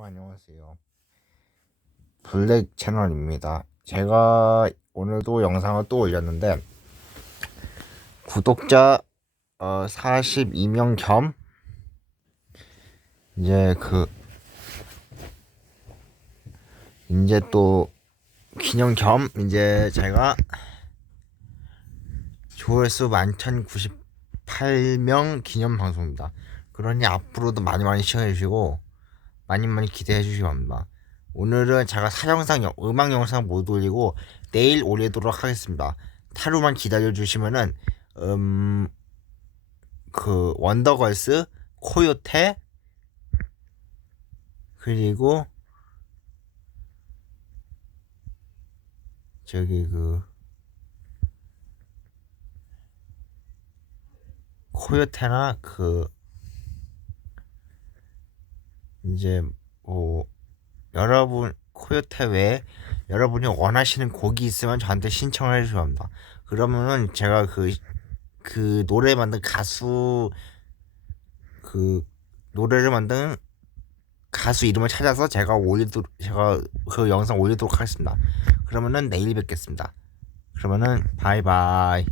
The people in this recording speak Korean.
여러분 안녕하세요. 블랙 채널입니다. 제가 오늘도 영상을 또 올렸는데 구독자 어, 42명 겸 이제 그 이제 또 기념 겸 이제 제가 조회수 11,098명 기념 방송입니다. 그러니 앞으로도 많이 많이 시청해 주시고 많이 많이 기대해 주시기 바랍니다. 오늘은 제가 사영상, 영- 음악 영상 못 올리고 내일 올리도록 하겠습니다. 하루만 기다려 주시면은 음, 그 원더걸스, 코요테 그리고 저기 그 코요테나 그 이제 뭐 여러분 코요테 외에 여러분이 원하시는 곡이 있으면 저한테 신청을 해주셔야 합니다. 그러면은 제가 그, 그 노래 만든 가수 그 노래를 만든 가수 이름을 찾아서 제가 올리도록 제가 그 영상 올리도록 하겠습니다. 그러면은 내일 뵙겠습니다. 그러면은 바이바이.